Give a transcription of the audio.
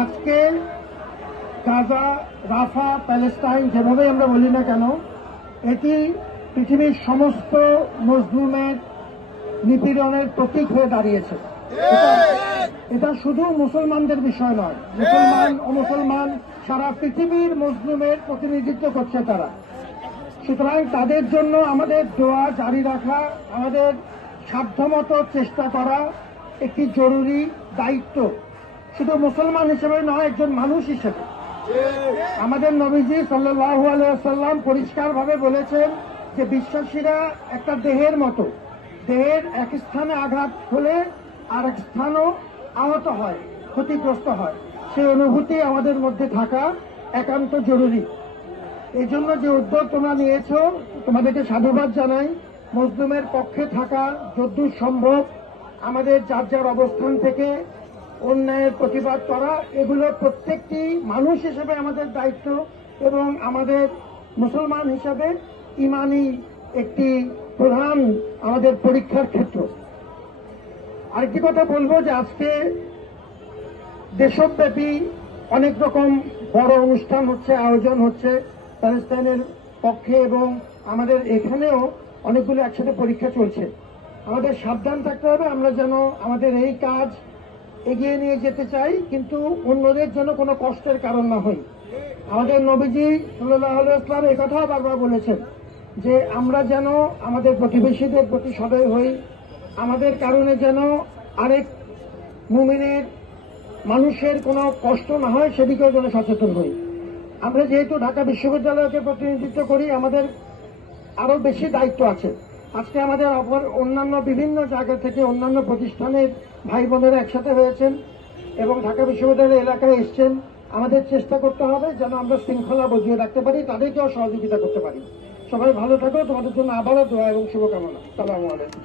আজকে গাজা, রাফা, প্যালেস্টাইন যেভাবে আমরা বলি না কেন, এটি পৃথিবীর সমস্ত মজলুমের নিপীড়নের প্রতীক হয়ে দাঁড়িয়েছে। এটা শুধু মুসলমানদের বিষয় নয়, মুসলমান অমুসলমান সারা পৃথিবীর মজলুমের প্রতিনিধিত্ব করছে তারা। সুতরাং তাদের জন্য আমাদের দোয়া জারি রাখা, আমাদের সাধ্যমতো চেষ্টা করা একটি জরুরি দায়িত্ব, শুধু মুসলমান হিসেবে নয়, একজন মানুষ হিসেবে। আমাদের নবীজি সাল্লাল্লাহু আলাইহি ওয়াসাল্লাম পরিষ্কারভাবে বলেছেন যে বিশ্বাসীরা একটা দেহের মতো, দেহের এক স্থানে আঘাত হলে আর এক স্থানও আহত হয়, ক্ষতিগ্রস্ত হয়। সেই অনুভূতি আমাদের মধ্যে থাকা একান্ত জরুরি। এই জন্য যে উদ্যোগ তোমরা নিয়েছ, তোমাদেরকে সাধুবাদ জানাই। মজলুমের পক্ষে থাকা যদ্দূর সম্ভব, আমাদের যার যার অবস্থান থেকে অন্যায়ের প্রতিবাদ করা, এগুলো প্রত্যেকটি মানুষ হিসেবে আমাদের দায়িত্ব এবং আমাদের মুসলমান হিসেবে ইমানি একটি প্রধান আমাদের পরীক্ষার ক্ষেত্র। আরেকটি কথা বলবো যে আজকে দেশব্যাপী অনেক রকম বড় অনুষ্ঠান হচ্ছে, আয়োজন হচ্ছে প্যালেস্টাইনের পক্ষে, এবং আমাদের এখানেও অনেকগুলো একসাথে পরীক্ষা চলছে। আমাদের সাবধান থাকতে হবে, আমরা যেন আমাদের এই কাজ এগিয়ে নিয়ে যেতে চাই, কিন্তু অন্যদের জন্য কোনো কষ্টের কারণ না হই। আমাদের নবীজি সাল্লাল্লাহু আলাইহি ওয়াসাল্লাম এই কথাও বারবার বলেছেন যে আমরা যেন আমাদের প্রতিবেশীদের প্রতি সদয় হই, আমাদের কারণে যেন আরেক মুমিনের মানুষের কোনো কষ্ট না হয় সেদিকেও যেন সচেতন হই। আমরা যেহেতু ঢাকা বিশ্ববিদ্যালয়কে প্রতিনিধিত্ব করি, আমাদের আরো বেশি দায়িত্ব আছে। আজকে আমাদের অন্যান্য বিভিন্ন জায়গা থেকে অন্যান্য প্রতিষ্ঠানের ভাই বোনেরা একসাথে হয়েছেন এবং ঢাকা বিশ্ববিদ্যালয়ের এলাকায় এসছেন। আমাদের চেষ্টা করতে হবে যেন আমরা শৃঙ্খলা বজিয়ে রাখতে পারি, তাদেরকেও সহযোগিতা করতে পারি। সবাই ভালো থাকো, তোমাদের জন্য আবারও দোয়া এবং শুভকামনা। আসসালামু আলাইকুম।